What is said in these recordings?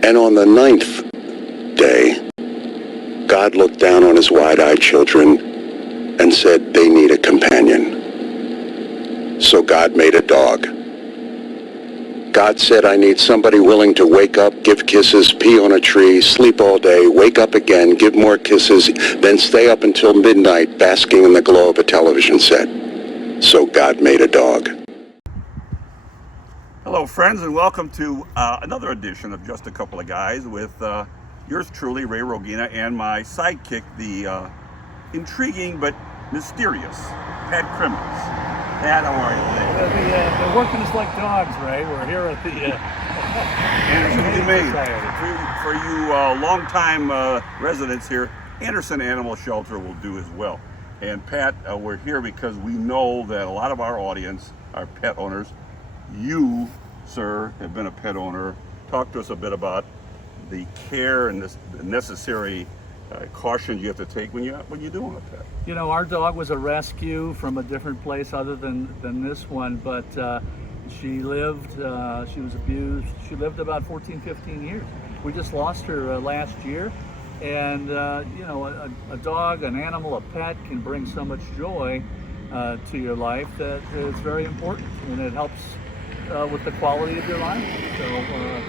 And on the 9th day, God looked down on his wide-eyed children and said they need a companion. So God made a dog. God said, I need somebody willing to wake up, give kisses, pee on a tree, sleep all day, wake up again, give more kisses, then stay up until midnight basking in the glow of a television set. So God made a dog. Hello friends, and welcome to another edition of Just a Couple of Guys with yours truly, Ray Rogina, and my sidekick, the intriguing but mysterious Pat Crimmins. Pat, how are you today? They're working us like dogs, Ray. We're here at the Anderson Humane. For you long-time residents here, Anderson Animal Shelter will do as well. And Pat, we're here because we know that a lot of our audience are pet owners. You, sir, have been a pet owner. Talk to us a bit about the care and the necessary cautions you have to take when you do own a pet. You know, our dog was a rescue from a different place other than this one, but she lived, she was abused. She lived about 14, 15 years. We just lost her last year. And, you know, a dog, an animal, a pet can bring so much joy to your life that it's very important, and it helps with the quality of your life. So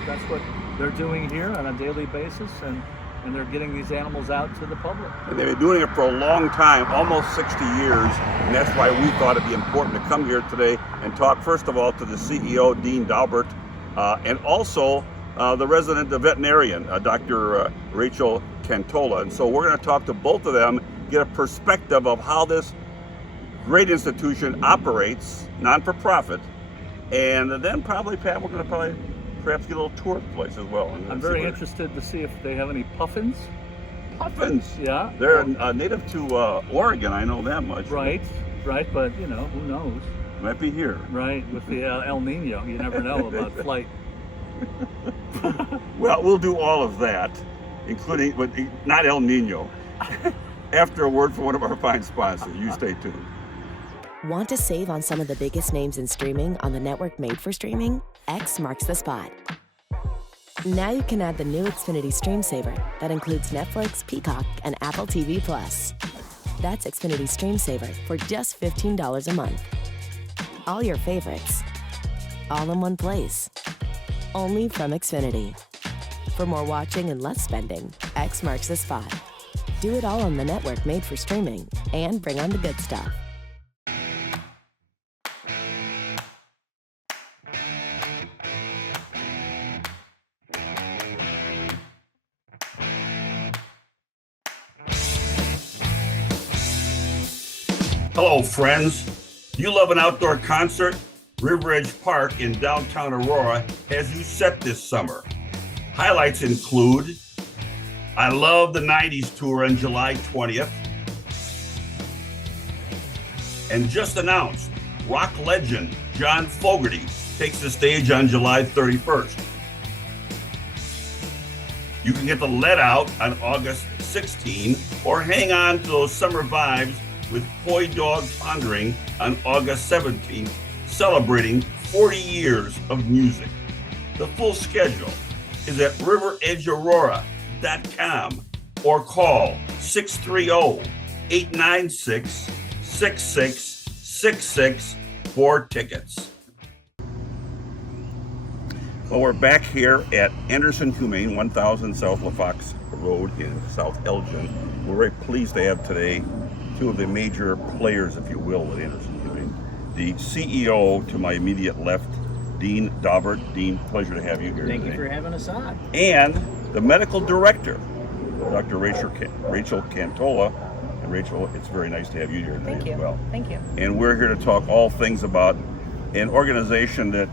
that's what they're doing here on a daily basis, and they're getting these animals out to the public. And they've been doing it for a long time, almost 60 years, and that's why we thought it'd be important to come here today and talk, first of all, to the CEO, Dean Daubert, and also the resident veterinarian, Dr. Rachel Kantola. And so we're going to talk to both of them, get a perspective of how this great institution operates, non-for-profit, and then probably, Pat, we're going to perhaps get a little tour of the place as well. I'm very interested to see if they have any puffins. Puffins? Yeah. They're native to Oregon, I know that much. Right, but you know, who knows? Might be here. Right, with the El Nino, you never know about flight. Well, we'll do all of that, including, but not El Nino, after a word from one of our fine sponsors. You stay tuned. Want to save on some of the biggest names in streaming on the network made for streaming? X marks the spot. Now you can add the new Xfinity Stream Saver that includes Netflix, Peacock, and Apple TV+. That's Xfinity Stream Saver for just $15 a month. All your favorites, all in one place. Only from Xfinity. For more watching and less spending, X marks the spot. Do it all on the network made for streaming, and bring on the good stuff. Hello, friends. You love an outdoor concert? River Edge Park in downtown Aurora has you set this summer. Highlights include I Love the 90s tour on July 20th. And just announced, rock legend John Fogerty takes the stage on July 31st. You can get the Let Out on August 16 or hang on to those summer vibes with Poi Dog Pondering on August 17th, celebrating 40 years of music. The full schedule is at riveredgeaurora.com or call 630-896-6666 for tickets. Well, we're back here at Anderson Humane, 1000 South LaFox Road in South Elgin. We're very pleased to have today two of the major players, if you will, at Anderson Humane. The CEO to my immediate left, Dean Daubert. Dean, pleasure to have you here Thank today. you for having us on. And the medical director, Dr. Rachel Kantola. And Rachel, it's very nice to have you here today as well. Thank you. And we're here to talk all things about an organization that's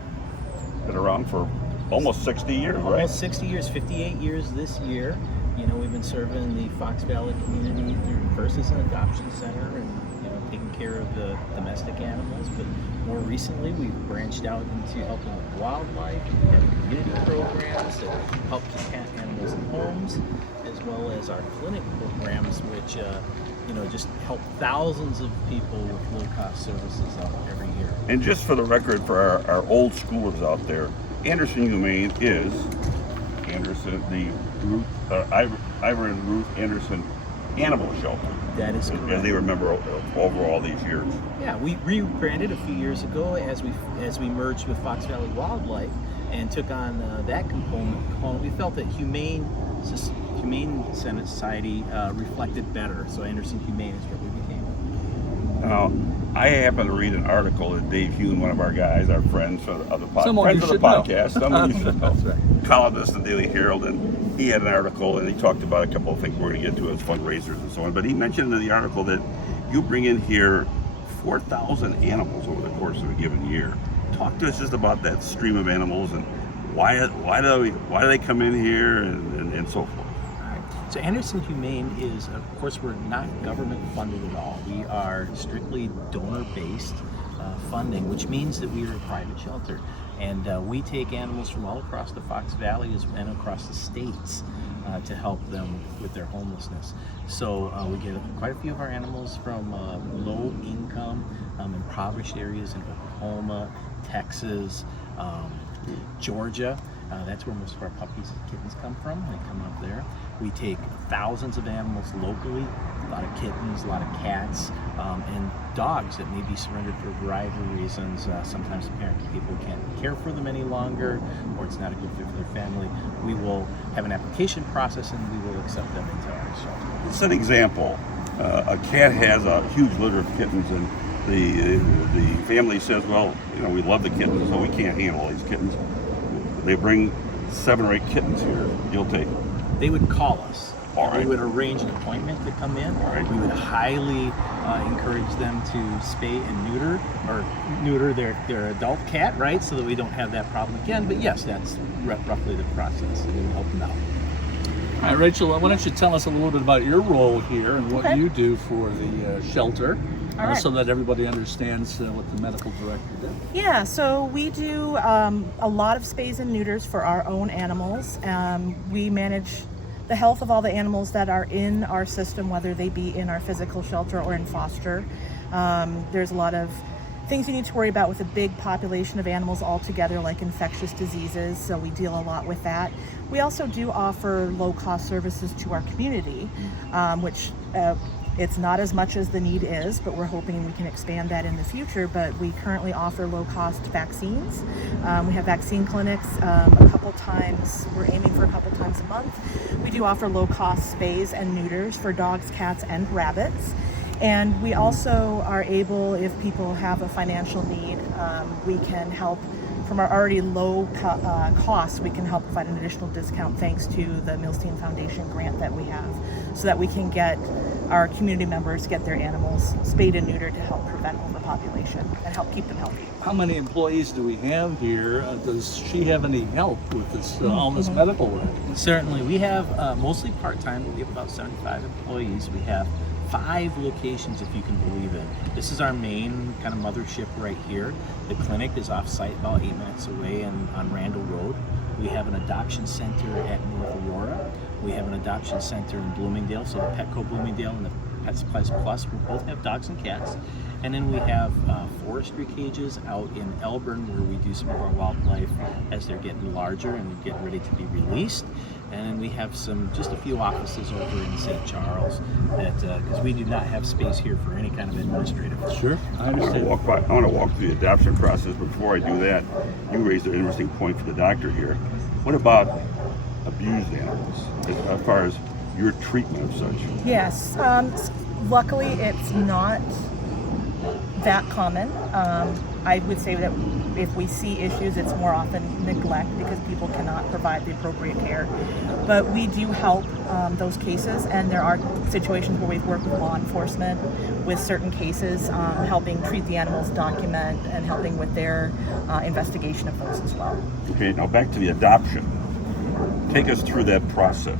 been around for almost 60 years, right? Almost 60 years, 58 years this year. You know, we've been serving the Fox Valley community through first as an adoption center and, you know, taking care of the domestic animals. But more recently, we've branched out into helping with wildlife. We have community programs that help keep cat animals in homes, as well as our clinic programs, which, you know, just help thousands of people with low-cost services every year. And just for the record, for our old schoolers out there, Anderson Humane is Anderson, the Ivor and Ruth Anderson Animal Shelter. That is correct. As they remember over all these years. Yeah, we rebranded a few years ago as we merged with Fox Valley Wildlife and took on that component. We felt that Humane Society reflected better, so Anderson Humane is what we became. Now, I happened to read an article that Dave Huhn, one of our guys, our friends of the Someone you should know. podcast, someone you should know, That's right. columnist in the Daily Herald, and he had an article and he talked about a couple of things we're going to get to as fundraisers and so on. But he mentioned in the article that you bring in here 4,000 animals over the course of a given year. Talk to us just about that stream of animals and why do they come in here and so forth. So Anderson Humane is, of course, we're not government funded at all. We are strictly donor-based funding, which means that we are a private shelter. And we take animals from all across the Fox Valley and across the states to help them with their homelessness. So we get quite a few of our animals from low income, impoverished areas in Oklahoma, Texas, Georgia. That's where most of our puppies and kittens come from. They come up there. We take thousands of animals locally, a lot of kittens, a lot of cats, and dogs that may be surrendered for a variety of reasons. Sometimes the parent people can't care for them any longer, or it's not a good fit for their family. We will have an application process and we will accept them into our shelter. It's an example. A cat has a huge litter of kittens and the family says, well, we love the kittens, so we can't handle all these kittens. They bring 7 or 8 kittens here. You'll take them. They would call us. All right. We would arrange an appointment to come in. All right. We would highly encourage them to spay and neuter their adult cat, right? So that we don't have that problem again. But yes, that's roughly the process. And we help them out. All right, Rachel, why don't you tell us a little bit about your role here and what you do for the shelter, so that everybody understands what the medical director does. Yeah, so we do a lot of spays and neuters for our own animals. We manage the health of all the animals that are in our system, whether they be in our physical shelter or in foster. There's a lot of things you need to worry about with a big population of animals all together, like infectious diseases, so we deal a lot with that. We also do offer low-cost services to our community, which it's not as much as the need is, but we're hoping we can expand that in the future. But we currently offer low-cost vaccines. We have vaccine clinics a couple times. We're aiming for a couple times a month. We do offer low-cost spays and neuters for dogs, cats, and rabbits. And we also are able, if people have a financial need, we can help from our already low costs. We can help provide an additional discount thanks to the Milstein Foundation grant that we have, so that we can get our community members get their animals spayed and neutered to help prevent overpopulation and help keep them healthy. How many employees do we have here? Does she have any help with this all this medical work? Certainly. We have mostly part-time, but we have about 75 employees. We have 5 locations, if you can believe it. This is our main kind of mothership right here. The clinic is off-site about 8 minutes away on Randall Road. We have an adoption center at North Aurora. We have an adoption center in Bloomingdale, so the Petco Bloomingdale and the Pet Supplies Plus will both have dogs and cats. And then we have forestry cages out in Elburn, where we do some of our wildlife as they're getting larger and they're getting ready to be released. And then we have just a few offices over in St. Charles, that because we do not have space here for any kind of administrative work. Sure, I I want understand. to walk through the adoption process. Before I do that, you raised an interesting point for the doctor here. What about abused animals, as far as your treatment of such? Yes, luckily it's not that common. I would say that if we see issues, it's more often neglect because people cannot provide the appropriate care. But we do help those cases, and there are situations where we've worked with law enforcement with certain cases, helping treat the animals, document, and helping with their investigation of those as well. Okay, now back to the adoption. Take us through that process.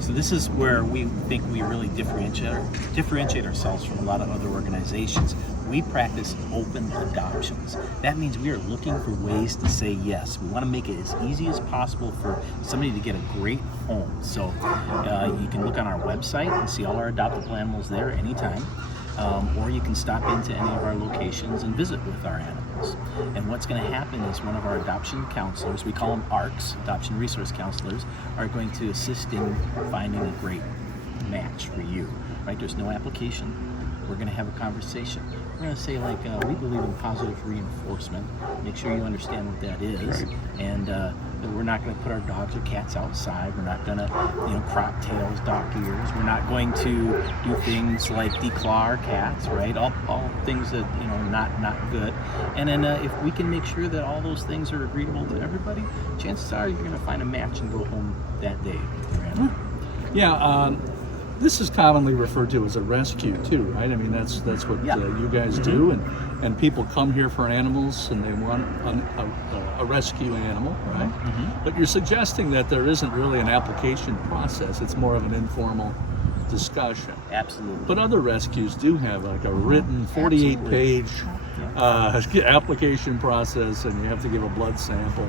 So this is where we think we really differentiate ourselves from a lot of other organizations. We practice open adoptions. That means we are looking for ways to say yes. We want to make it as easy as possible for somebody to get a great home. So you can look on our website and see all our adoptable animals there anytime. Or you can stop into any of our locations and visit with our animals. animals. And what's going to happen is one of our adoption counselors, we call them ARCs, Adoption Resource Counselors, are going to assist in finding a great match for you, right? There's no application. We're going to have a conversation. We're going to say, like, we believe in positive reinforcement. Make sure you understand what that is. Right. And that we're not going to put our dogs or cats outside. We're not going to, crop tails, dock ears. We're not going to do things like declaw our cats, right? All things that, not good. And then if we can make sure that all those things are agreeable to everybody, chances are you're going to find a match and go home that day. Yeah, this is commonly referred to as a rescue too, right? I mean, that's what you guys do, and people come here for animals and they want a rescue animal, right? But you're suggesting that there isn't really an application process. It's more of an informal discussion. Absolutely. But other rescues do have like a written 48-page application process, and you have to give a blood sample,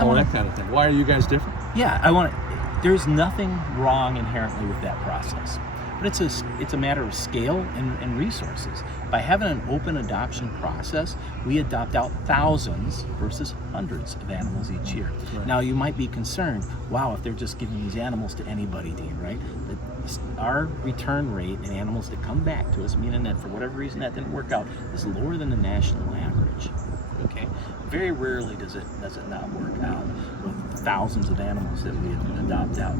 all that kind of thing. Why are you guys different? Yeah, there's nothing wrong inherently with that process, but it's a matter of scale and resources. By having an open adoption process, we adopt out thousands versus hundreds of animals each year. Right. Now, you might be concerned, wow, if they're just giving these animals to anybody, Dean, right? But our return rate in animals that come back to us, meaning that for whatever reason that didn't work out, is lower than the national average. Okay, very rarely does it not work out with thousands of animals that we adopt out.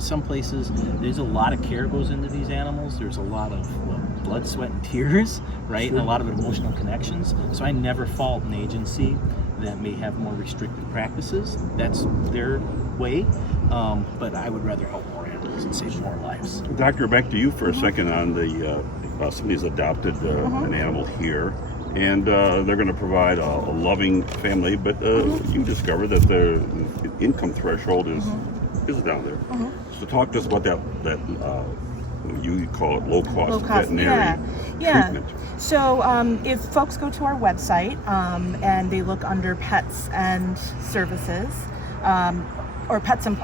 Some places there's a lot of care goes into these animals. There's a lot of blood, sweat, and tears, right? Sure. And a lot of emotional connections. So I never fault an agency that may have more restrictive practices. That's their way. But I would rather help more animals and save more lives. Doctor, back to you for a second on the somebody's adopted an animal here. And they're going to provide a loving family, but you discover that the income threshold is down there. So talk to us about that you call it low-cost veterinary treatment. So if folks go to our website and they look under pets and services, or pets and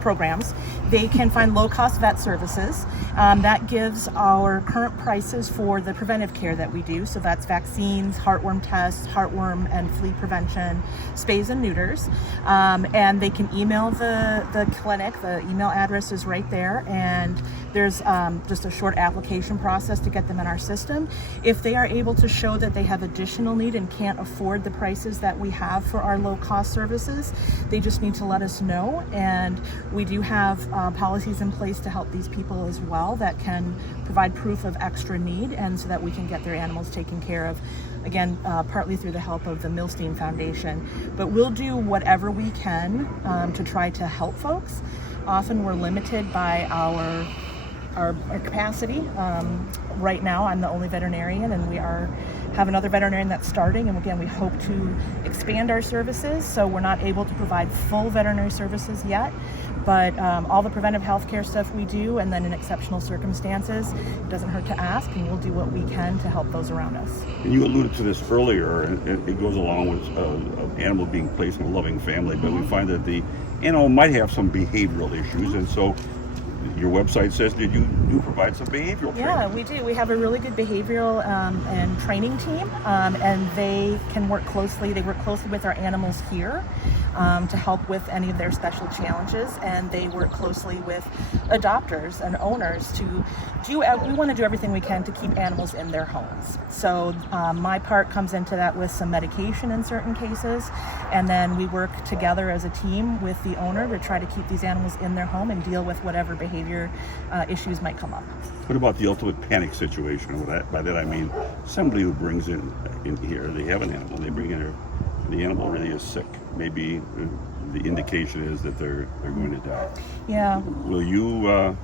programs, they can find low-cost vet services. That gives our current prices for the preventive care that we do. So that's vaccines, heartworm tests, heartworm and flea prevention, spays and neuters. And they can email the clinic. The email address is right there. And there's just a short application process to get them in our system. If they are able to show that they have additional need and can't afford the prices that we have for our low-cost services, they just need to let us know. And we do have policies in place to help these people as well that can provide proof of extra need, and so that we can get their animals taken care of, again, partly through the help of the 𝐚𝐿stein Foundation. But we'll do whatever we can to try to help folks. Often we're limited by our capacity. Right now I'm the only veterinarian, and we have another veterinarian that's starting, and again we hope to expand our services, so we're not able to provide full veterinary services yet, but all the preventive health care stuff we do, and then in exceptional circumstances it doesn't hurt to ask, and we'll do what we can to help those around us. And you alluded to this earlier, and it goes along with an animal being placed in a loving family, but we find that the animal might have some behavioral issues, and so your website says that you do provide some behavioral training. Yeah, we do. We have a really good behavioral and training team, and they work closely with our animals here to help with any of their special challenges, and they work closely with adopters and owners we want to do everything we can to keep animals in their homes. So my part comes into that with some medication in certain cases, and then we work together as a team with the owner to try to keep these animals in their home and deal with whatever behavior issues might come up. What about the ultimate panic situation? By that I mean somebody who brings in here, they have an animal, they bring in the animal really is sick. Maybe the indication is that they're going to die. Yeah. Will you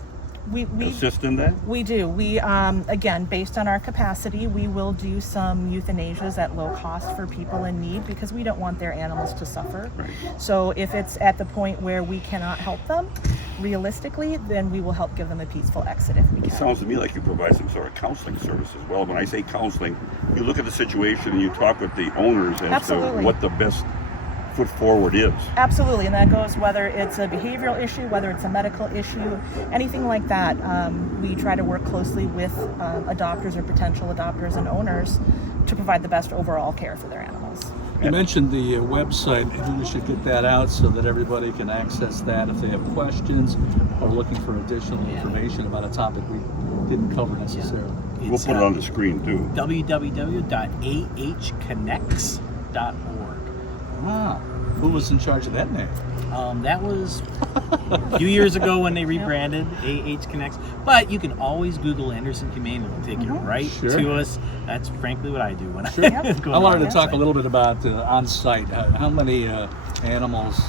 we assist in that? We do. We again, based on our capacity, we will do some euthanasias at low cost for people in need, because we don't want their animals to suffer. Right. So if it's at the point where we cannot help them realistically, then we will help give them a peaceful exit if we can. It sounds to me like you provide some sort of counseling service as well. When I say counseling, you look at the situation and you talk with the owners as Absolutely. to what the best foot forward is. Absolutely, and that goes whether it's a behavioral issue, whether it's a medical issue, anything like that. We try to work closely with adopters or potential adopters and owners to provide the best overall care for their animals. You mentioned the website. Maybe we should get that out so that everybody can access that if they have questions or looking for additional information about a topic we didn't cover necessarily. We'll put it on the screen too. www.ahconnects.org. Ah, who was in charge of that name? That was a few years ago when they rebranded 𝐴𝐻_Connects. But you can always Google Anderson Humane and it'll take you right to us. That's frankly what I do when I go I wanted to on talk that a little bit about on-site. How many animals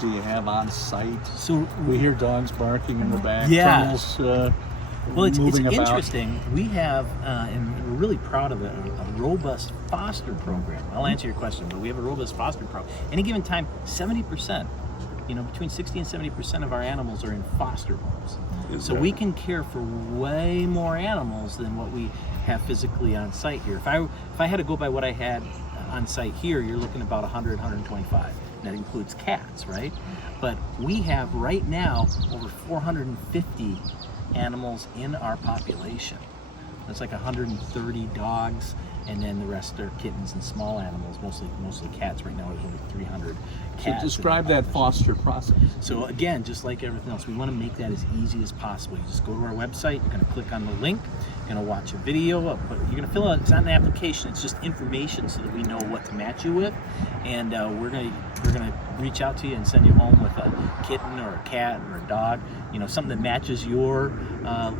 do you have on site? So We hear dogs barking in the back. Yeah. Tunnels, well, it's moving about. interesting. We have, and we're really proud of it, a robust foster program. I'll answer your question, but we have a robust foster program. Any given time, 70%, between 60 and 70% of our animals are in foster homes. So we can care for way more animals than what we have physically on site here. If I had to go by what I had on site here, you're looking at about 100, 125. That includes cats, right? But we have right now over 450 animals in our population. That's like 130 dogs, and then the rest are kittens and small animals, mostly cats. Right now there's only 300 cats. So describe that foster process. So again, just like everything else, we want to make that as easy as possible. You just go to our website, you're going to click on the link, you're going to watch a video, you're going to fill out, it's not an application, it's just information so that we know what to match you with, and we're going to reach out to you and send you home with a kitten or a cat or a dog, something that matches your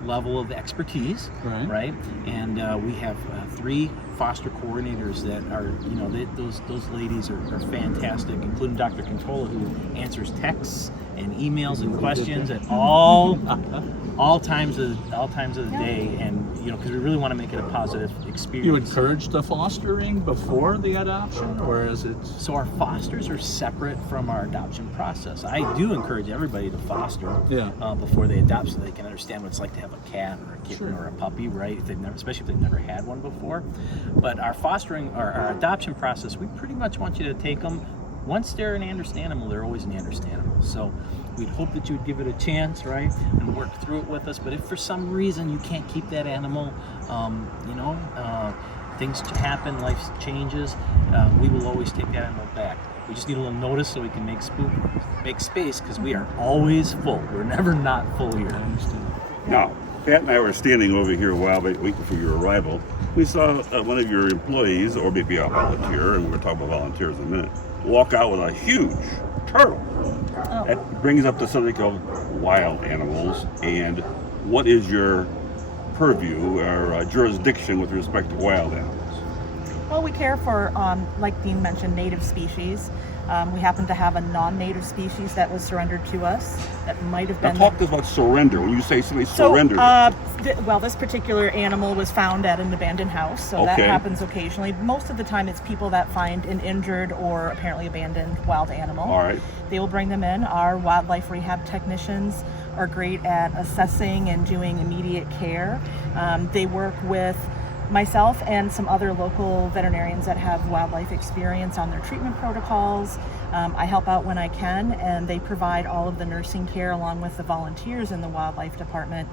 level of expertise, right? And we have 3 foster coordinators that are, those ladies are fantastic, including Dr. Kantola, who answers texts and emails and questions at all times of the day, and because we really want to make it a positive experience. You encourage the fostering before the adoption, or is it? So our fosters are separate from our adoption process. I do encourage everybody to foster before they adopt, so they can understand what it's like to have a cat or a kitten or a puppy, right? Especially if they've never had one before. But our fostering, our adoption process, we pretty much want you to take them. Once they're an Anderson animal, they're always an Anderson animal. So we'd hope that you would give it a chance, right, and work through it with us. But if for some reason you can't keep that animal, things happen, life changes, we will always take that animal back. We just need a little notice so we can make space, because we are always full. We're never not full here. I understand. Now, Pat and I were standing over here a while back, waiting for your arrival. We saw one of your employees, or maybe a volunteer, and we're going to talk about volunteers in a minute, walk out with a huge turtle. That brings up the subject of wild animals, and what is your purview or jurisdiction with respect to wild animals? Well, we care for, like Dean mentioned, native species. We happen to have a non-native species that was surrendered to us that might have been... Now talk to us about surrender. When you say somebody surrendered... well, this particular animal was found at an abandoned house, so that happens occasionally. Most of the time it's people that find an injured or apparently abandoned wild animal. All right. They will bring them in. Our wildlife rehab technicians are great at assessing and doing immediate care. They work with myself and some other local veterinarians that have wildlife experience on their treatment protocols. I help out when I can, and they provide all of the nursing care along with the volunteers in the wildlife department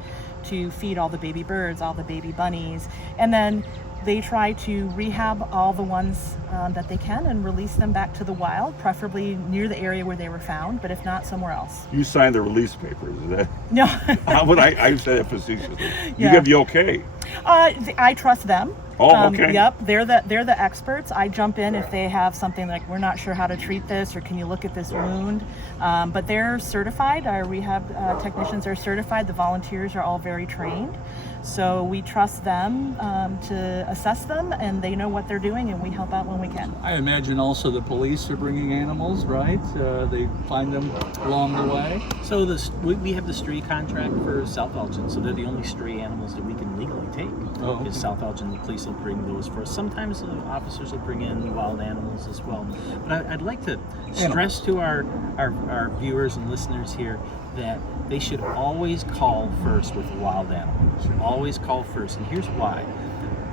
to feed all the baby birds, all the baby bunnies, and then they try to rehab all the ones that they can and release them back to the wild, preferably near the area where they were found, but if not, somewhere else. You signed the release papers, is that? No. I said that facetiously. You give the okay. I trust them. Oh, okay. Yep, they're the experts. I jump in if they have something like, we're not sure how to treat this, or can you look at this wound? But they're certified. Our rehab technicians are certified. The volunteers are all very trained. So we trust them to assess them, and they know what they're doing, and we help out when we can. I imagine also the police are bringing animals, right? They find them along the way. So we have the stray contract for South Elgin, so they're the only stray animals that we can legally take. Is South Elgin. The police will bring those for us. Sometimes the officers will bring in wild animals as well. But I'd like to stress to our viewers and listeners here that they should always call first with wild animals. Always call first, and here's why.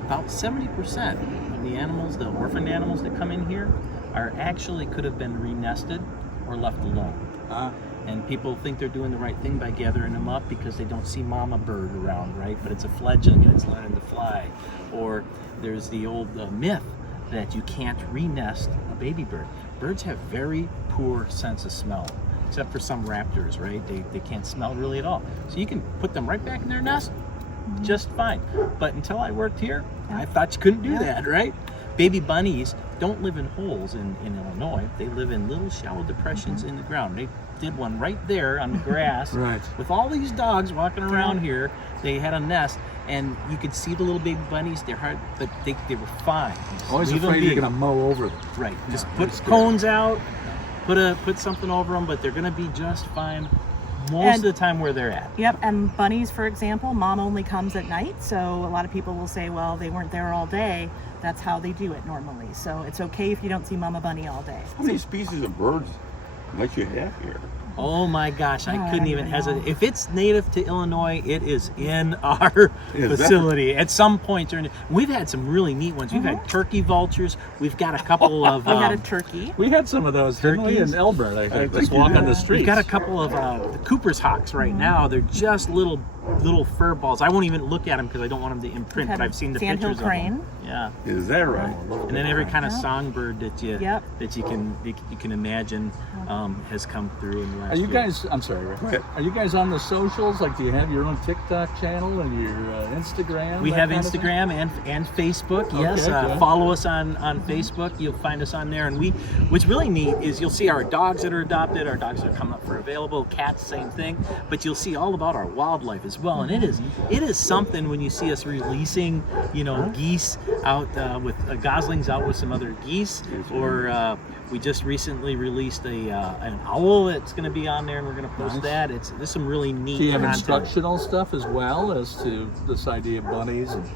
About 70% of the animals, the orphaned animals that come in here, are actually could have been re-nested or left alone. And people think they're doing the right thing by gathering them up because they don't see mama bird around, right? But it's a fledgling and it's learning to fly. Or there's the old myth that you can't re-nest a baby bird. Birds have very poor sense of smell, except for some raptors, right? They can't smell really at all. So you can put them right back in their nest just fine. But until I worked here, I thought you couldn't do that, right? Baby bunnies don't live in holes in Illinois. They live in little shallow depressions in the ground. They did one right there on the grass with all these dogs walking around here. They had a nest, and you could see the little baby bunnies. They're hard, but they were fine. Always Leave them afraid be. you're going to mow over them. Right. Just put cones out, put something over them, but they're going to be just fine most of the time where they're at. Yep, and bunnies, for example, mom only comes at night, so a lot of people will say, well, they weren't there all day. That's how they do it normally. So it's okay if you don't see mama bunny all day. How many species of birds might you have here? Oh my gosh, I couldn't even know. hesitate. If it's native to Illinois, it is in our facility at some point during we've had some really neat ones. We've had turkey vultures. We've got a couple of We had a turkey. We had some of those, didn't we, in Elbert, I think. Just walk on the street. We've got a couple of the Cooper's hawks right now. They're just little fur balls. I won't even look at them because I don't want them to imprint, but I've seen the Sandhill pictures crane. of them. Yeah. Is that right? And then every kind of songbird that you Yep. you can imagine has come through in the last Are you year. guys, I'm sorry, Rick. ahead. Are you guys on the socials? Like, do you have your own TikTok channel and your Instagram? We that have kind of thing? Instagram and Facebook. Yes, good. follow us on Facebook. You'll find us on there. And what's really neat is you'll see our dogs that are adopted, our dogs that are coming up for available, cats, same thing. But you'll see all about our wildlife as well. And it is something when you see us releasing, geese out with goslings out with some other geese, or we just recently released an owl that's going to be on there, and we're going to post that. There's some really neat Do you have content. instructional stuff as well as to this idea of bunnies and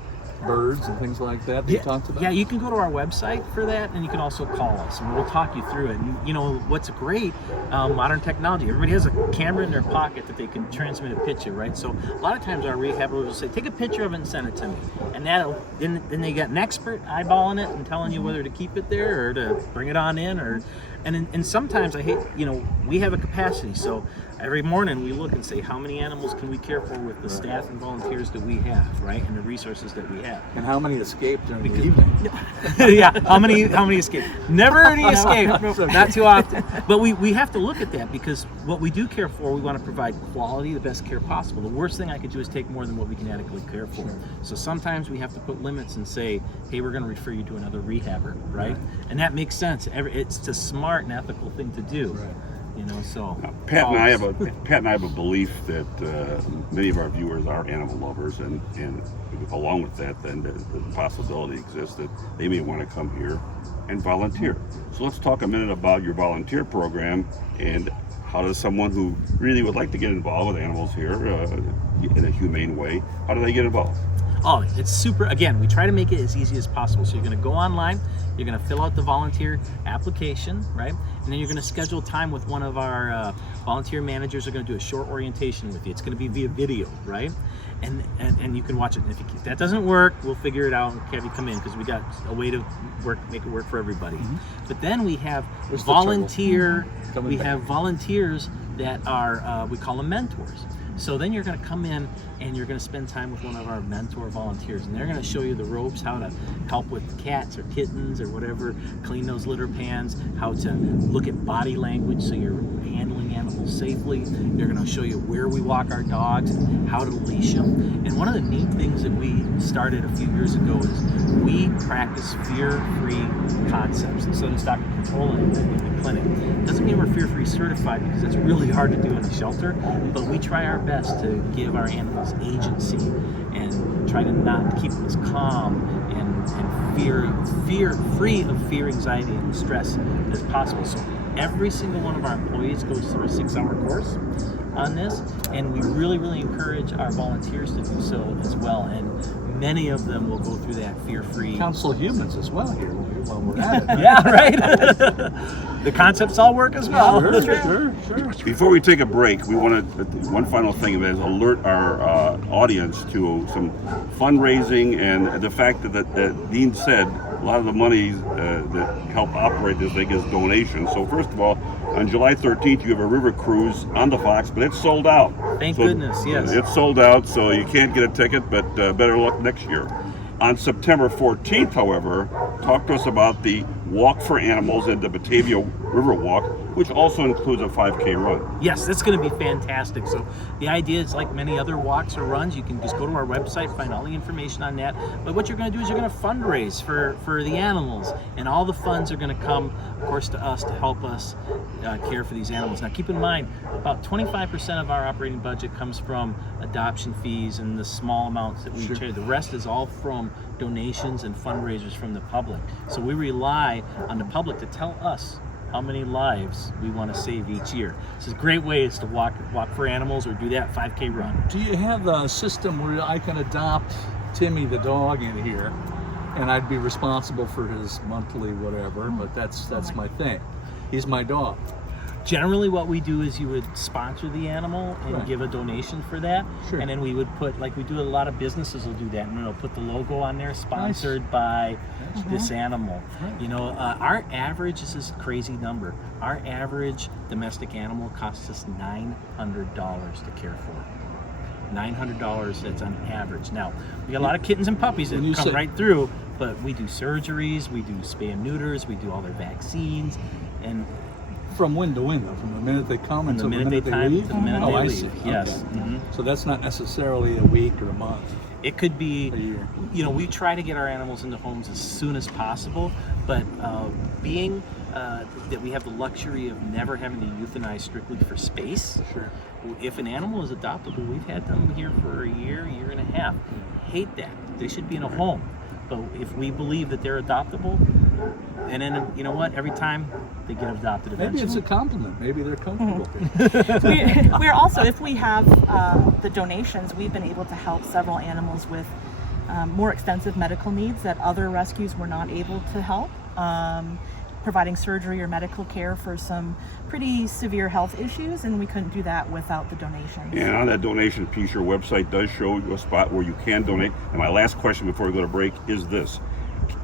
birds and things like that you talked about? Yeah, you can go to our website for that, and you can also call us, and we'll talk you through it. And what's great, modern technology. Everybody has a camera in their pocket that they can transmit a picture, right? So a lot of times our rehabbers will say, take a picture of it and send it to me, and then they got an expert eyeballing it and telling you whether to keep it there or to bring it on in, and sometimes I hate, we have a capacity, so every morning we look and say, how many animals can we care for with the staff and volunteers that we have, right, and the resources that we have. And how many escaped during the evening? Yeah, how many escape? Never any escape, not too often. But we have to look at that, because what we do care for, we want to provide quality, the best care possible. The worst thing I could do is take more than what we can adequately care for. So sometimes we have to put limits and say, hey, we're going to refer you to another rehabber, right? And that makes sense. It's a smart and ethical thing to do. Right. So Pat and I have a belief that many of our viewers are animal lovers, and along with that, then the possibility exists that they may want to come here and volunteer. So let's talk a minute about your volunteer program, and how does someone who really would like to get involved with animals here in a humane way, how do they get involved? Oh, it's super. Again, we try to make it as easy as possible. So you're going to go online, you're going to fill out the volunteer application, right? And then you're going to schedule time with one of our volunteer managers. They're going to do a short orientation with you. It's going to be via video, right? And you can watch it. And if that doesn't work, we'll figure it out and have you come in, because we got a way to make it work for everybody. But then we have volunteers that are, we call them mentors. So then you're going to come in and you're going to spend time with one of our mentor volunteers, and they're going to show you the ropes, how to help with cats or kittens or whatever, clean those litter pans, how to look at body language so you're handling animals safely. They're going to show you where we walk our dogs and how to leash them. And one of the neat things that we started a few years ago is we practice fear-free concepts. And so does Dr. Kantola in the clinic. It doesn't mean we're fear-free certified, because it's really hard to do in a shelter, but we try our best to give our animals agency and try to not keep them as calm and free of fear, anxiety, and stress as possible. So every single one of our employees goes through a 6-hour course on this, and we really, really encourage our volunteers to do so as well. And many of them will go through that fear-free. Counsel humans as well here while we're at it. Yeah, right. The concepts all work as well. Sure. Before we take a break, we want to, one final thing is alert our audience to some fundraising, and the fact that Dean said a lot of the money that help operate this thing is donations. So first of all, on July 13th, you have a river cruise on the Fox, but it's sold out. Thank So, goodness, yes. It's sold out, so you can't get a ticket, but better luck next year. On September 14th, however, talk to us about the Walk for Animals and the Batavia River Walk, which also includes a 5K run. Yes, that's going to be fantastic. So the idea is, like many other walks or runs, you can just go to our website, find all the information on that. But what you're going to do is you're going to fundraise for the animals, and all the funds are going to come, of course, to us to help us care for these animals. Now, keep in mind, about 25% of our operating budget comes from adoption fees and the small amounts that we charge. The rest is all from donations and fundraisers from the public. So we rely on the public to tell us how many lives we want to save each year. This is a great way to walk for animals or do that 5K run. Do you have a system where I can adopt Timmy the dog in here, and I'd be responsible for his monthly whatever? But that's my thing. He's my dog. Generally what we do is you would sponsor the animal and give a donation for that. Sure. And then we would put, like we do, a lot of businesses will do that, and they'll put the logo on there, sponsored by this animal. You know, our average, this is a crazy number, our average domestic animal costs us $900 to care for. $900, that's on average. Now, we got a lot of kittens and puppies that come right through, but we do surgeries, we do spay and neuters, we do all their vaccines, and from when to when, though? From the minute they come until the minute they leave? To the minute they I leave. see. Yes. Okay. So that's not necessarily a week or a month. It could be a year. You know, we try to get our animals into homes as soon as possible, but being that we have the luxury of never having to euthanize strictly for space. Sure. If an animal is adoptable, we've had them here for a year and a half. Hate that. They should be in a home. But if we believe that they're adoptable, and then, you know what, every time they get adopted eventually. Maybe it's a compliment. Maybe they're comfortable. We're also, if we have the donations, we've been able to help several animals with more extensive medical needs that other rescues were not able to help. Providing surgery or medical care for some pretty severe health issues, and we couldn't do that without the donations. And on that donation piece, your website does show you a spot where you can donate. And my last question before we go to break is this.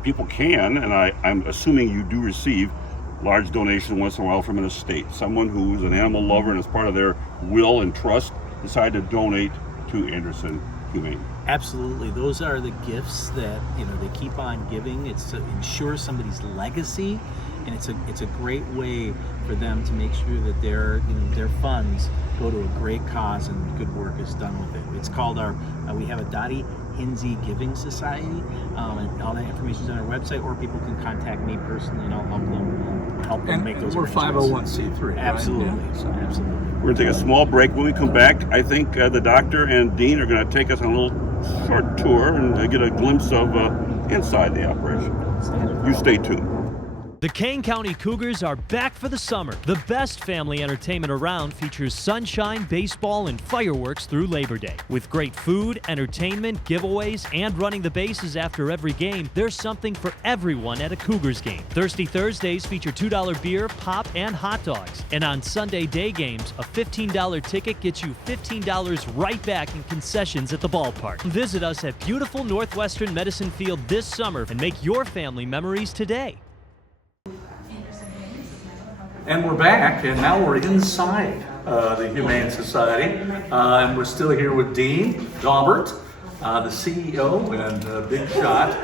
People can, and I'm assuming you do receive large donation once in a while from an estate. Someone who's an animal lover and as part of their will and trust decide to donate to Anderson Humane. Absolutely. Those are the gifts that, you know, they keep on giving. It's to ensure somebody's legacy, and it's a great way for them to make sure that their funds go to a great cause and good work is done with it. It's called we have a 𝐀𝐧𝐝𝐞𝐫𝐬𝐫 Giving Society, and all that information is on our website, or people can contact me personally and I'll help them make those arrangements. We're 501c3, right? Absolutely. Yeah. Absolutely. We're going to take a small break. When we come back, I think the doctor and Dean are going to take us on a little short tour and get a glimpse of inside the operation. You stay tuned. The Kane County Cougars are back for the summer. The best family entertainment around features sunshine, baseball, and fireworks through Labor Day. With great food, entertainment, giveaways, and running the bases after every game, there's something for everyone at a Cougars game. Thirsty Thursdays feature $2 beer, pop, and hot dogs. And on Sunday day games, a $15 ticket gets you $15 right back in concessions at the ballpark. Visit us at beautiful Northwestern Medicine Field this summer and make your family memories today. And we're back, and now we're inside the Humane Society, and we're still here with Dean Daubert, the CEO and big shot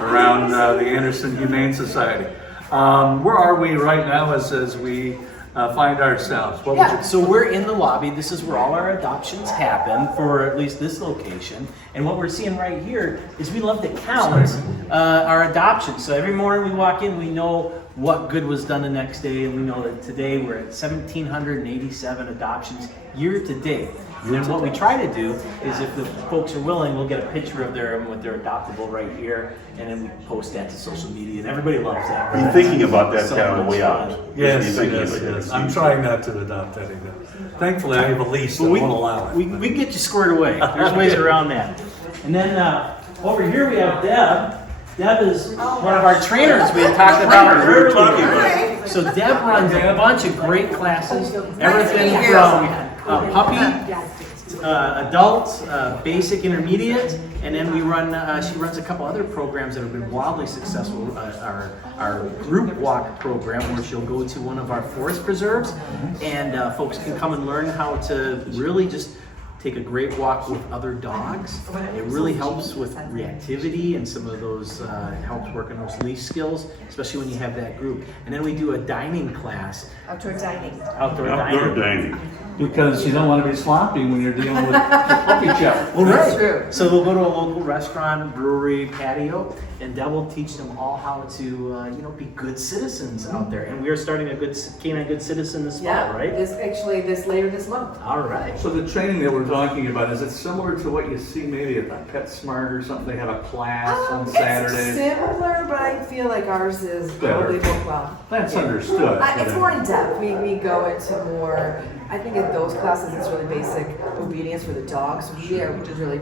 around the Anderson Humane Society. Where are we right now as we find ourselves? So we're in the lobby. This is where all our adoptions happen, for at least this location. And what we're seeing right here is we love to count our adoptions. So every morning we walk in, we know what good was done the next day, and we know that today we're at 1,787 adoptions year to date. And then what we try to do is, if the folks are willing, we'll get a picture of them with their adoptable right here, and then we post that to social media, and everybody loves that. You're thinking about that So kind of the much way fun. out. Yes. I'm trying not to adopt anything. Thankfully, I have a lease that won't allow it. We can get you squared away. There's ways around that. And then over here we have Deb. Deb is one of our trainers we had talked about earlier. So Deb runs a bunch of great classes, everything from puppy adult, basic, intermediate, and then we run. She runs a couple other programs that have been wildly successful. Our group walk program, where she'll go to one of our forest preserves, and folks can come and learn how to really just take a great walk with other dogs. It really helps with reactivity and some of those, helps work on those leash skills, especially when you have that group. And then we do a dining class. Outdoor dining. Outdoor dining. Because you don't want to be sloppy when you're dealing with the puppy chow. Well, right. That's true. So we'll go to a local restaurant, brewery, patio, and Deb will teach them all how to, be good citizens out there. And we are starting a canine good citizen this fall, right? This later this month. All right. So the training that we're talking about, is it similar to what you see maybe at PetSmart or something? They have a class on Saturday. It's similar, but I feel like ours is probably more well. That's understood. It's more in depth. We go into more. I think at those classes it's really basic obedience for the dogs. We are really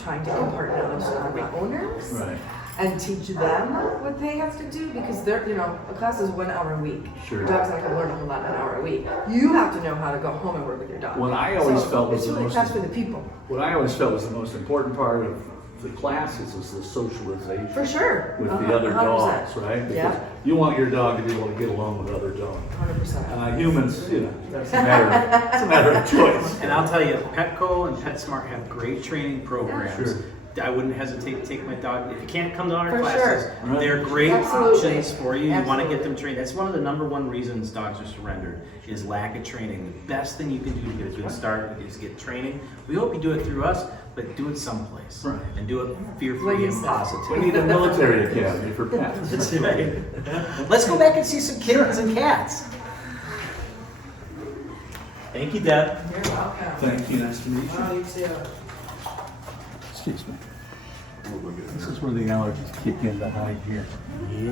trying to impart knowledge on the owners. Right. And teach them what they have to do, because they're, a class is 1 hour a week. Sure. Your dog's not going to learn a whole lot in an hour a week. You have to know how to go home and work with your dog. What I always felt was it's the really most. a class for the people. What I always felt was the most important part of the classes is the socialization. For sure. With the other 100%. dogs, right? Because Yeah. you want your dog to be able to get along with other dogs. 100%. Humans, that's a matter of choice. And I'll tell you, Petco and PetSmart have great training programs. Sure. I wouldn't hesitate to take my dog. If you can't come to our For classes, sure. they're great Absolutely. options for you. You want to Absolutely. get them trained. That's one of the number one reasons dogs are surrendered is lack of training. The best thing you can do to get a good start is get training. We hope you do it through us, but do it someplace. Right. And do it fear-free and We positive. need a military academy for pets. That's right. Let's go back and see some kittens and cats. Thank you, Deb. You're welcome. Thank you, nice to meet you. Oh, you too. Excuse me. This is where the allergies kick in to hide here.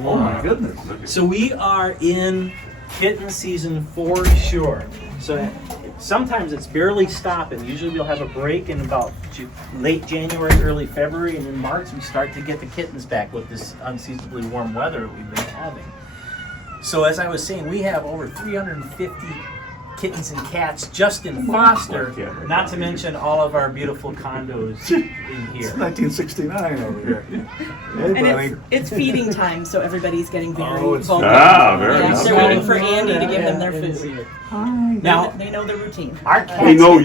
Oh my goodness. So we are in kitten season for sure. So sometimes it's barely stopping. Usually we'll have a break in about late January, early February, and in March we start to get the kittens back with this unseasonably warm weather that we've been having. So as I was saying, we have over 350 kittens and cats just in foster, not to mention all of our beautiful condos in here. It's 1969 over here. Hey, And buddy. it's feeding time, so everybody's getting very Oh, it's- vocal. very Yeah, nice. they're waiting for Andy to give them their Good to see food. you. Hi. Now, They know the routine. our cats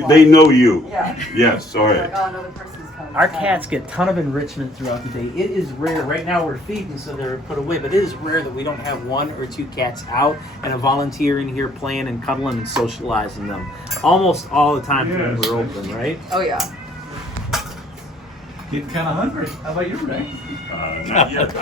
They know you. Yeah. Yes, all right. Another person's coming. Our cats get a ton of enrichment throughout the day. It is rare. Right now we're feeding, so they're put away, but it is rare that we don't have 1 or 2 cats out and a volunteer in here playing and cuddling and socializing them. Almost all the time when we're open, right? Oh yeah. Getting kind of hungry. How about you, Ray? Not yet.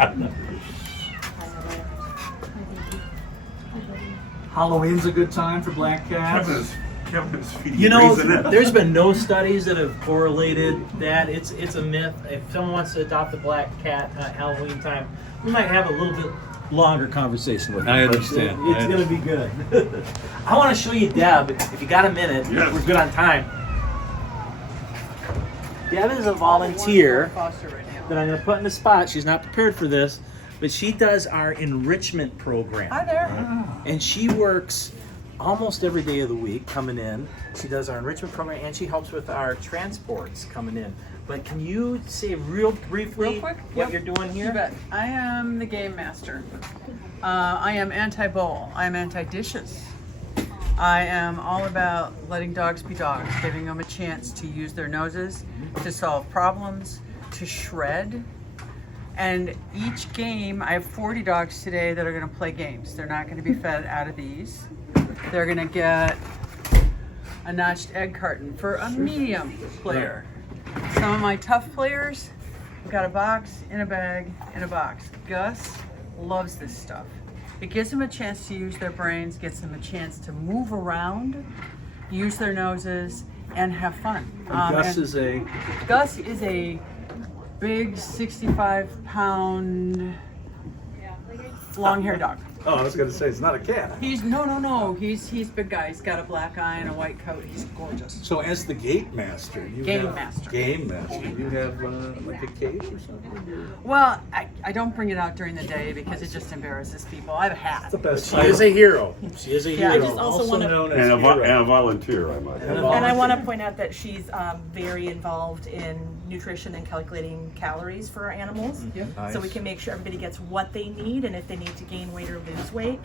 Halloween's a good time for black cats. Kevin's feeding You know, raisinets. there's been no studies that have correlated that. It's a myth. If someone wants to adopt a black cat at Halloween time, we might have a little bit longer conversation with them. I but understand. It's going to be good. I want to show you Deb, if you got a minute. Yes. We're good on time. Deb is a volunteer that I'm going to put in the spot. She's not prepared for this, but she does our enrichment program. Hi there. And she works almost every day of the week coming in. She does our enrichment program and she helps with our transports coming in. But can you say real briefly Real quick? what Yep. you're doing here? You bet. I am the game master. I am anti-bowl. I am anti-dishes. I am all about letting dogs be dogs, giving them a chance to use their noses, to solve problems, to shred. And each game, I have 40 dogs today that are going to play games. They're not going to be fed out of these. They're going to get a notched egg carton for a medium player. Some of my tough players got a box, in a bag, in a box. Gus loves this stuff. It gives them a chance to use their brains, gets them a chance to move around, use their noses, and have fun. Gus and is a Gus is a big 65-pound long-haired dog. Oh, I was going to say, it's not a cat. He's no. He's big guy. He's got a black eye and a white coat. He's gorgeous. So as the gate master, you Game have... master. Game master. You have like a cage or something? Well, I don't bring it out during the day because it just embarrasses people. I have a hat. The best She is a hero. She is a Yeah, I hero. just also wanna- known as And hero. a volunteer, I might add. And I want to point out that she's very involved in nutrition and calculating calories for our animals. So we can make sure everybody gets what they need, and if they need to gain weight or lose weight.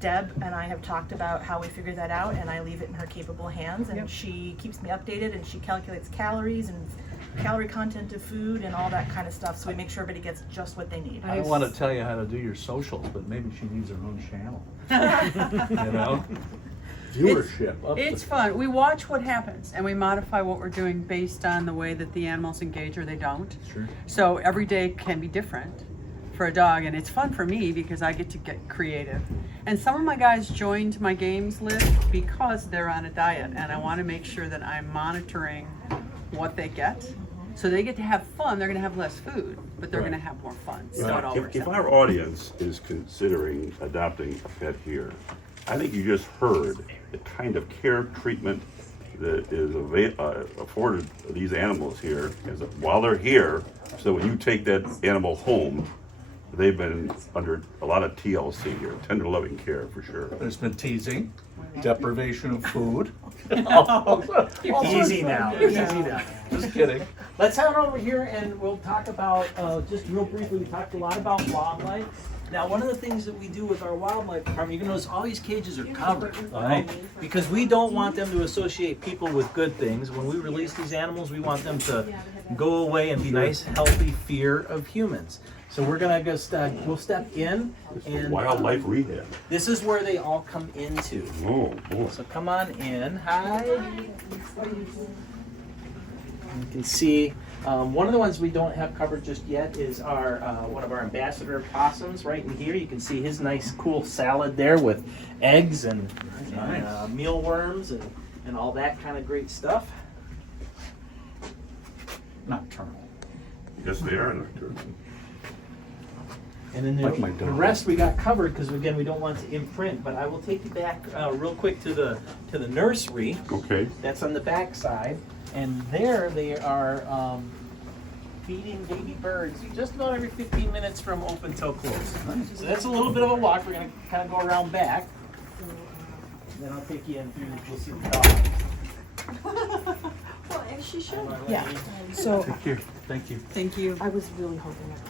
Deb and I have talked about how we figure that out, and I leave it in her capable hands, and she keeps me updated, and she calculates calories and calorie content of food and all that kind of stuff, so we make sure everybody gets just what they need. I don't want to tell you how to do your socials, but maybe she needs her own channel. You know? Viewership. It's fun. We watch what happens and we modify what we're doing based on the way that the animals engage or they don't. Sure. So every day can be different for a dog, and it's fun for me because I get to get creative. And some of my guys joined my games list because they're on a diet, and I want to make sure that I'm monitoring what they get. So they get to have fun. They're going to have less food, but they're going to have more fun. So it all works If out. our audience is considering adopting a pet here, I think you just heard the kind of care treatment that is afforded these animals here while they're here, so when you take that animal home, they've been under a lot of TLC here, tender loving care for sure. There's been teasing, deprivation of food. Easy now. Easy now. Just kidding. Let's head over here and we'll talk about, just real briefly, we talked a lot about wildlife. Now, one of the things that we do with our wildlife department, you can notice all these cages are covered, right? Because we don't want them to associate people with good things. When we release these animals, we want them to go away and be nice, healthy fear of humans. So we're gonna just, we'll step in and Wildlife rehab. this is where they all come into. Oh, boy. So come on in. Hi. You can see one of the ones we don't have covered just yet is our one of our ambassador possums right in here. You can see his nice cool salad there with eggs and mealworms and all that kind of great stuff. Nocturnal. Yes, they are nocturnal. And then Like my the dog. rest we got covered because again we don't want to imprint. But I will take you back real quick to the nursery. Okay. That's on the back side, and there they are feeding baby birds just about every 15 minutes from open till close. So that's a little bit of a walk. We're gonna kind of go around back, and then I'll take you in through. You'll see the dog. Well, and she should. Yeah. So Thank you. Thank you. Thank you. I was really hoping that.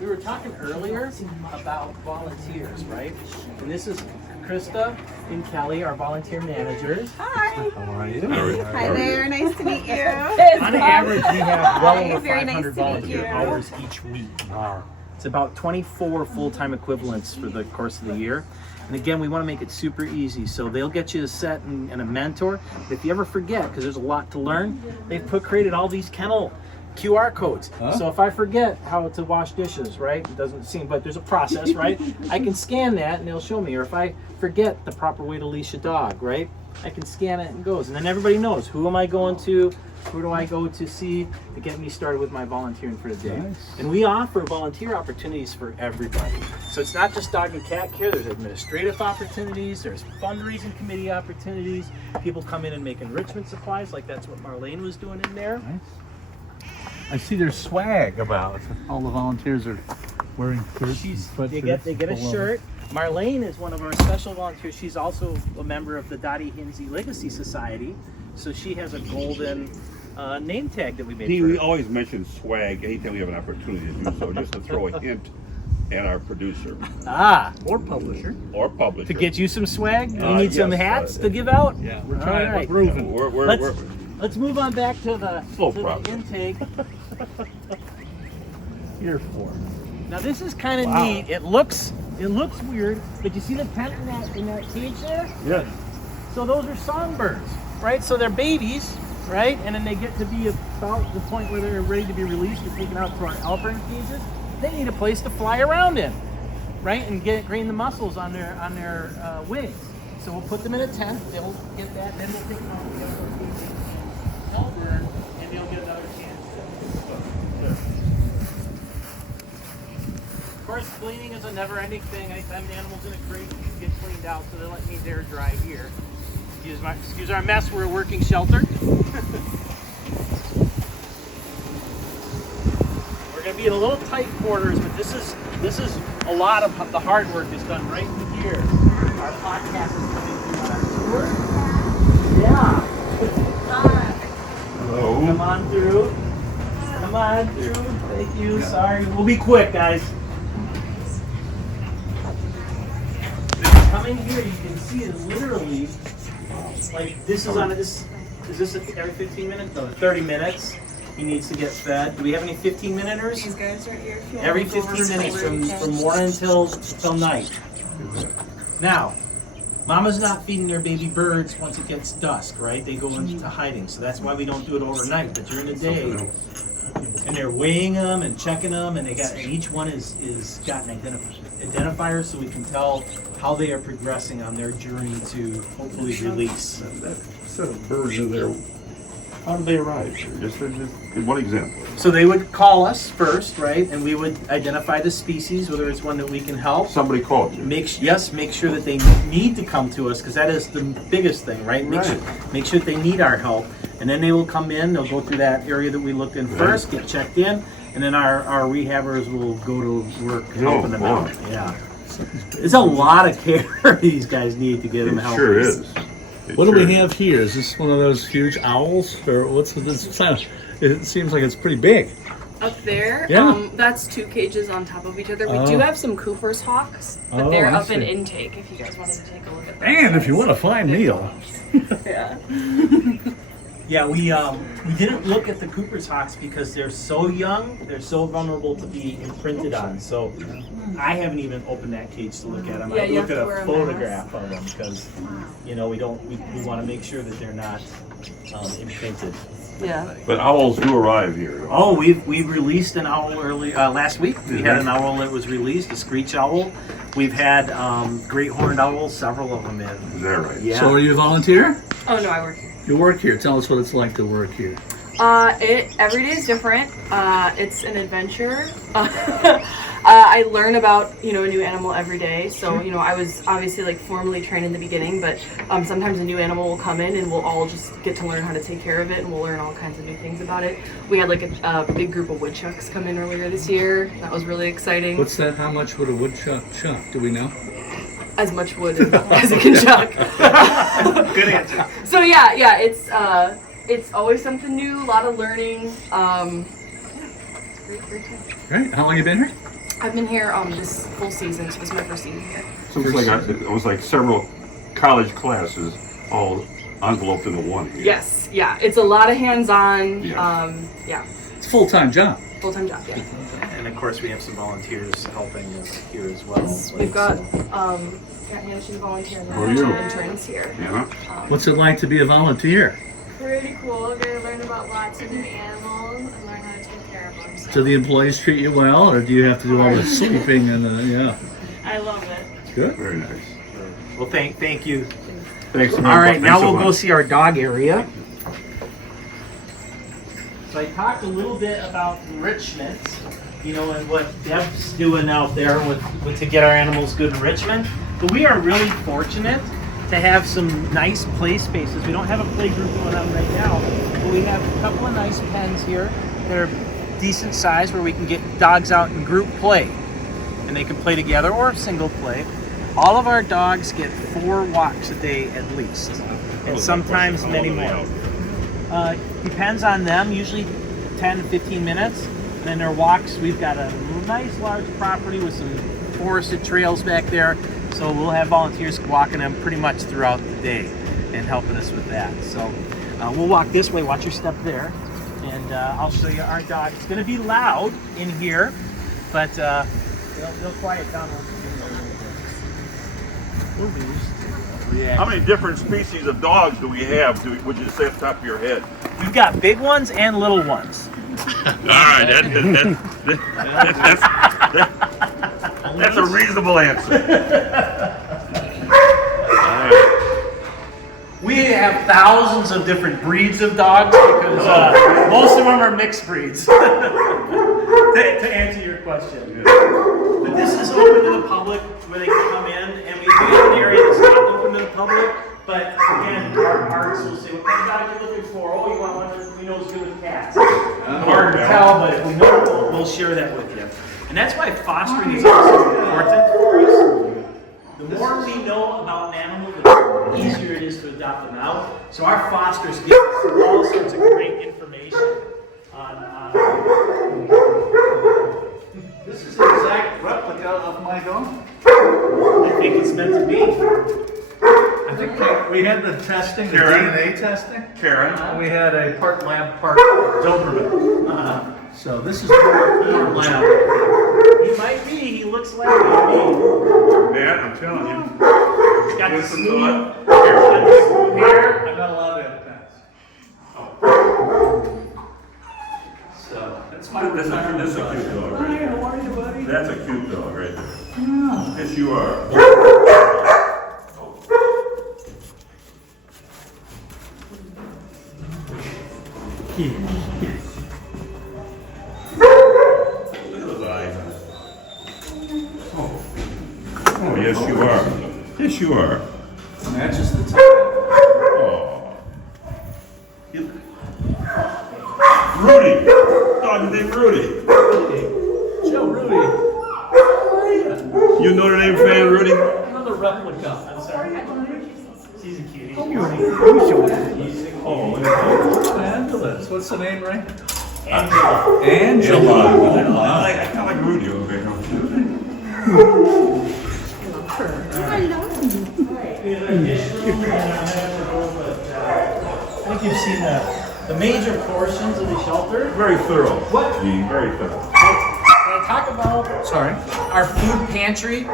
We were talking earlier about volunteers, right? And this is Krista and Kelly, our volunteer managers. Hi. How are you? Hi there. Nice to meet you. On average, we have well over Very nice 500 to meet volunteer you. hours each week. Wow. It's about 24 full-time equivalents for the course of the year. And again, we want to make it super easy. So they'll get you a set and a mentor. But if you ever forget, because there's a lot to learn, they've created all these kennel QR codes. So if I forget how to wash dishes, right? It doesn't seem, but there's a process, right? I can scan that and they'll show me. Or if I forget the proper way to leash a dog, right? I can scan it and it goes. And then everybody knows, who am I going to? Who do I go to see to get me started with my volunteering for the day? Nice. And we offer volunteer opportunities for everybody. So it's not just dog and cat care, there's administrative opportunities, there's fundraising committee opportunities. People come in and make enrichment supplies, like that's what Marlene was doing in there. Nice. I see there's swag about. All the volunteers are wearing shirts. They get a shirt. Marlene is one of our special volunteers. She's also a member of the 𝐊𝐿𝐴 Legacy Society. So she has a golden name tag that we made Dean, for we her. always mention swag anytime we have an opportunity to do so, just to throw a hint at our producer Or publisher. or publisher. To get you some swag? You need some yes, hats to give out? Yeah, we're All trying. right. We're grooving. Let's move on back to the Slow to the progress. intake. Here for. Now this is kind of neat. It looks weird, but you see the tent in that cage there? Yes. So those are songbirds, right? So they're babies, right? And then they get to be about the point where they're ready to be released or taken out to our Alpern cages. They need a place to fly around in, right? And gain the muscles on their wings. So we'll put them in a tent. They'll get that. Then we'll take them out to the other cages, Alpern, and they'll get another chance. Of course, cleaning is a never-ending thing. Anytime the animal's in a crate, it gets cleaned out, so they let me air dry here. Excuse our mess, we're a working shelter. We're gonna be in a little tight quarters, but this is a lot of the hard work is done right here. Our podcast is coming through on tour. Yeah. Hello. Come on through. Come on through. Thank you. Sorry. We'll be quick, guys. Come in here, you can see it literally. Like this is on this. Is this every 15 minutes? No, 30 minutes. He needs to get fed. Do we have any 15-minuters? These guys right here. Every 15 minutes from morning till night. Now, Mama's not feeding their baby birds once it gets dusk, right? They go into hiding, so that's why we don't do it overnight. But during the day, and they're weighing them and checking them, and each one is got an identifier, so we can tell how they are progressing on their journey to hopefully release. That set of birds are there. How did they arrive here? Just one example. So they would call us first, right? And we would identify the species, whether it's one that we can help. Somebody called you. Make sure that they need to come to us, because that is the biggest thing, right? Make sure that they need our help. And then they will come in, they'll go through that area that we looked in first, get checked in, and then our rehabbers will go to work helping them out. Yeah. It's a lot of care these guys need to get them help. It sure is. What do we have here? Is this one of those huge owls, or what's this? It seems like it's pretty big. Up there, Yeah. that's 2 cages on top of each other. We do have some Cooper's hawks, but they're up in intake. If you guys wanted to take a look at that. And if you want a fine meal. Yeah. Yeah, we didn't look at the Cooper's hawks because they're so young, they're so vulnerable to be imprinted on. So I haven't even opened that cage to look at them. Yeah, I you looked have at to wear a a photograph of them because we want to make sure that they're not imprinted. Yeah. But owls do arrive here. Oh, we've released an owl early last week. We had an owl that was released, a screech owl. We've had great horned owls, several of them in. Is that right? Yeah. So are you a volunteer? Oh no, I work here. You work here. Tell us what it's like to work here. Every day is different. It's an adventure. I learn about a new animal every day. So I was obviously like formally trained in the beginning, but sometimes a new animal will come in and we'll all just get to learn how to take care of it, and we'll learn all kinds of new things about it. We had like a big group of woodchucks come in earlier this year. That was really exciting. What's that? How much would a woodchuck chuck? Do we know? As much wood as it can chuck. Good answer. So yeah, it's always something new, a lot of learning. Great time. Right. How long you been here? I've been here this full season, so this is my first season here. So it was like several college classes all enveloped into one here. Yes, yeah, it's a lot of hands-on. Yeah. Yeah, It's a full-time job. full-time job. Yeah. And of course, we have some volunteers helping us here as well. We've got Hannah, she's a volunteer, and Who are then you? interns here. Yeah. What's it like to be a volunteer? Pretty cool. We're gonna learn about lots of new animals and learn how to take care of them. Do the employees treat you well, or do you have to do all the sleeping and yeah? I love it. Good. Very nice. Well, thank you. Thanks. All right, now we'll go see our dog area. So I talked a little bit about enrichment, and what Deb's doing out there with to get our animals good enrichment. But we are really fortunate to have some nice play spaces. We don't have a play group going on right now, but we have a couple of nice pens here that are decent size where we can get dogs out in group play. And they can play together or single play. All of our dogs get 4 walks a day at least, and sometimes many more. Depends on them, usually 10 to 15 minutes. And then their walks, we've got a nice large property with some forested trails back there. So we'll have volunteers walking them pretty much throughout the day and helping us with that. So we'll walk this way, watch your step there. And I'll show you our dog. It's gonna be loud in here, but they'll quiet down once we get over. Yeah. How many different species of dogs do we have? Would you say off the top of your head? We've got big ones and little ones. All right, that's a reasonable answer. We have thousands of different breeds of dogs because most of them are mixed breeds. To answer your question, the This is open to the public where they can come in, and we have an area that's not open to the public. But again, our artists will say, what kind of dog are you looking for? Oh, you want one that we know is good with cats. Hard to tell, but if we know, we'll share that with you. And that's why fostering is also important for us. The more we know about an animal, the easier it is to adopt them out. So our fosters give us all sorts of great information on This is an exact replica of my dog. I think it's meant to be. I think we had the testing, the Karen. DNA testing. Karen. We had a part lab, part Doberman. So this is part lab. He might be. He looks like me. Matt, I'm telling you. He's got the Give some smooth thought. hair. I'm not allowed to have pets. So that's my That's a cute dog right there. How are you, buddy? That's a cute dog right there. Yes, you are. Look at those eyes. Oh, yes, you are. Yes, you are. Matches the top. Oh. Rudy. Dog named Rudy. Joe, Rudy. You Notre Dame fan, Rudy? Another replica. I'm sorry. She's a cutie. Oh, Angela's. What's the name, Ray? Angela. Angela. I kind of like Rudy over there. I think you've seen the major portions of the shelter. Very thorough. What? Gene, very thorough. Can I talk about our food pantry?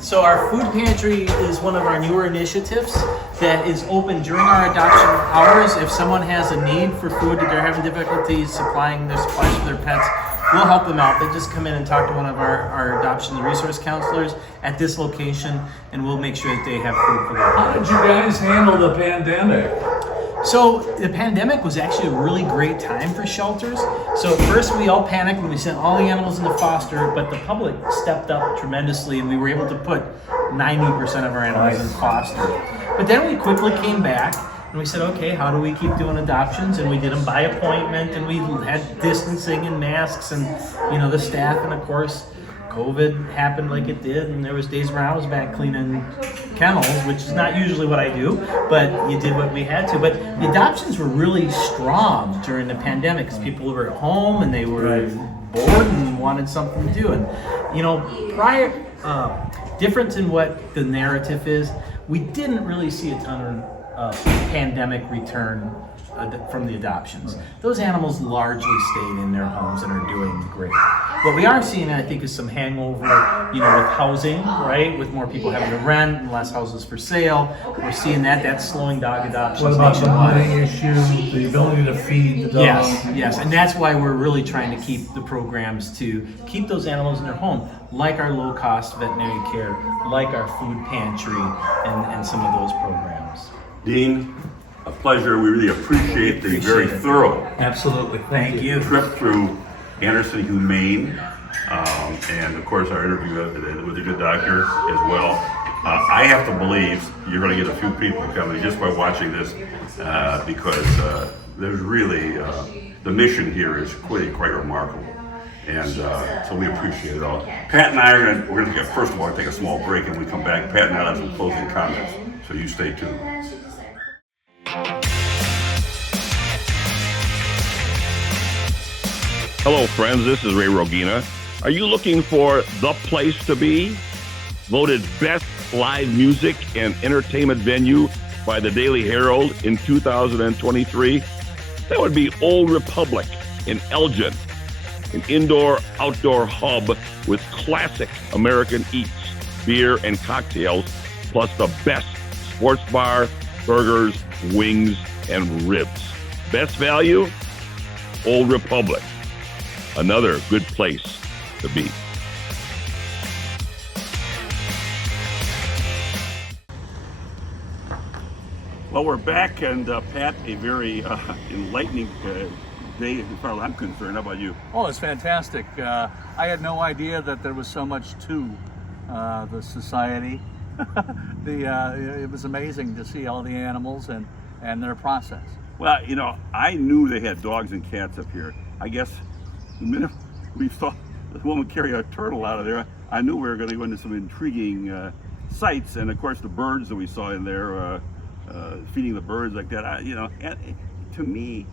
So our food pantry is one of our newer initiatives that is open during our adoption hours. If someone has a need for food, that they're having difficulties supplying their supplies for their pets, we'll help them out. They just come in and talk to one of our adoption resource counselors at this location, and we'll make sure that they have food for their How did you guys handle the pandemic? So the pandemic was actually a really great time for shelters. So at first we all panicked when we sent all the animals into foster, but the public stepped up tremendously and we were able to put 90% of our animals in foster. But then we quickly came back and we said, okay, how do we keep doing adoptions? And we did them by appointment, and we had distancing and masks and, you know, the staff, and of course COVID happened like it did, and there was days where I was back cleaning kennels, which is not usually what I do, but you did what we had to. But the adoptions were really strong during the pandemic because people were at home and they were bored and wanted something to do. And, you know, different in what the narrative is, we didn't really see a ton of pandemic return from the adoptions. Those animals largely stayed in their homes and are doing great. What we are seeing, I think, is some hangover, you know, with housing, right? With more people having to rent and less houses for sale. We're seeing that's slowing dog adoptions. What about the nationwide. money issue, the ability to feed the dog? Yes, and that's why we're really trying to keep the programs to keep those animals in their home, like our low-cost veterinary care, like our food pantry, and some of those programs. Dean, a pleasure. We really appreciate the very thorough Absolutely. Thank you. trip through Anderson Humane, and of course our interview with the good doctor as well. I have to believe you're going to get a few people coming just by watching this, because there's really the mission here is quite remarkable, and so we appreciate it all. Pat and I we're going to take first of all take a small break, and when we come back, Pat and I have some closing comments. So you stay tuned. Hello friends, this is Ray Rogina. Are you looking for the place to be? Voted best live music and entertainment venue by the Daily Herald in 2023? That would be Old Republic in Elgin, an indoor-outdoor hub with classic American eats, beer and cocktails, plus the best sports bar, burgers, wings, and ribs. Best value? Old Republic. Another good place to be. Well, we're back, and Pat, a very enlightening day as far as I'm concerned. How about you? Oh, it's fantastic. I had no idea that there was so much to the society. It was amazing to see all the animals and their process. Well, you know, I knew they had dogs and cats up here. I guess the minute we saw the woman carry a turtle out of there, I knew we were going to go into some intriguing sights. And of course, the birds that we saw in there, feeding the birds like that. You know, and to me,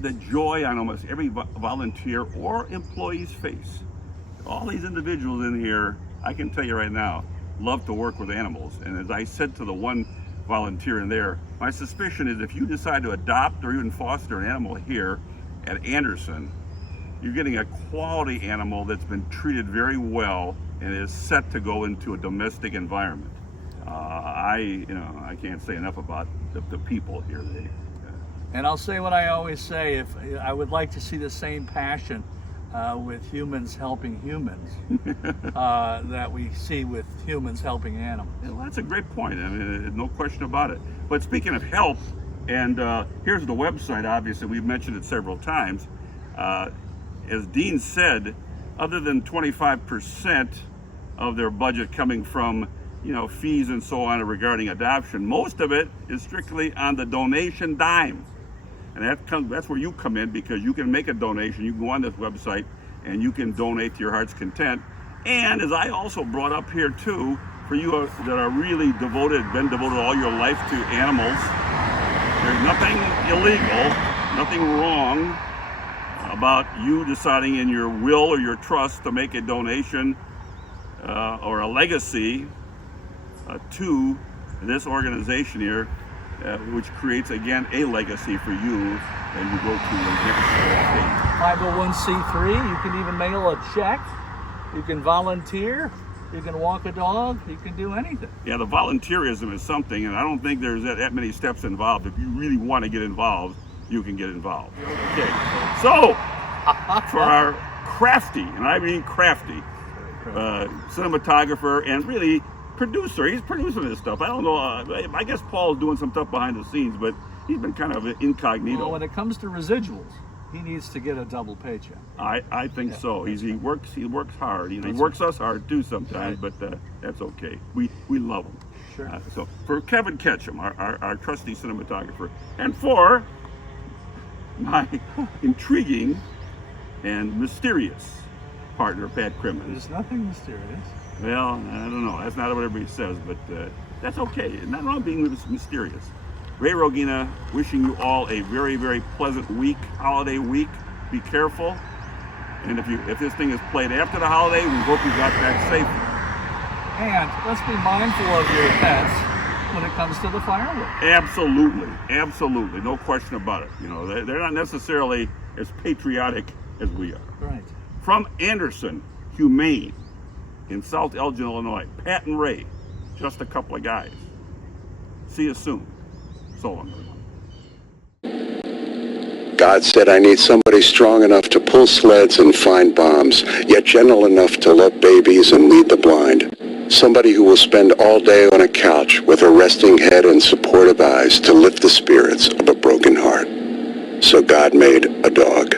the joy on almost every volunteer or employee's face. All these individuals in here, I can tell you right now, love to work with animals. And as I said to the one volunteer in there, my suspicion is if you decide to adopt or even foster an animal here at Anderson, you're getting a quality animal that's been treated very well and is set to go into a domestic environment. I can't say enough about the people here. And I'll say what I always say: if I would like to see the same passion with humans helping humans that we see with humans helping animals. Well, that's a great point. I mean, no question about it. But speaking of help, and here's the website. Obviously, we've mentioned it several times. As Dean said, other than 25% of their budget coming from, you know, fees and so on regarding adoption, most of it is strictly on the donation dime. And that's where you come in, because you can make a donation. You can go on this website and you can donate to your heart's content. And as I also brought up here too, for you that are really been devoted all your life to animals, there's nothing illegal, nothing wrong about you deciding in your will or your trust to make a donation or a legacy to this organization here, which creates, again, a legacy for you as you go to the next state. 501c3, you can even mail a check, you can volunteer, you can walk a dog, you can do anything. Yeah, the volunteerism is something, and I don't think there's that many steps involved. If you really want to get involved, you can get involved. Okay, so for our crafty, and I mean crafty, cinematographer and really producer. He's producing this stuff. I don't know. I guess Paul's doing some stuff behind the scenes, but he's been kind of incognito. Well, when it comes to residuals, he needs to get a double paycheck. I think so. He works hard. You know, he works us hard too sometimes, but that's okay. We love him. Sure. So for Kevin Ketchum, our trusty cinematographer, and for my intriguing and mysterious partner, Pat Crimmins. There's nothing mysterious. Well, I don't know. That's not what everybody says, but that's okay. Not wrong being mysterious. Ray Rogina wishing you all a very, very pleasant week, holiday week. Be careful. And if this thing is played after the holiday, we hope you got back safely. And let's be mindful of your pets when it comes to the fireworks. Absolutely. Absolutely. No question about it. You know, they're not necessarily as patriotic as we are. Right. From Anderson Humane in South Elgin, Illinois, Pat and Ray, just a couple of guys. See you soon. So long, everyone. God said, I need somebody strong enough to pull sleds and find bombs, yet gentle enough to love babies and lead the blind. Somebody who will spend all day on a couch with a resting head and supportive eyes to lift the spirits of a broken heart. So God made a dog.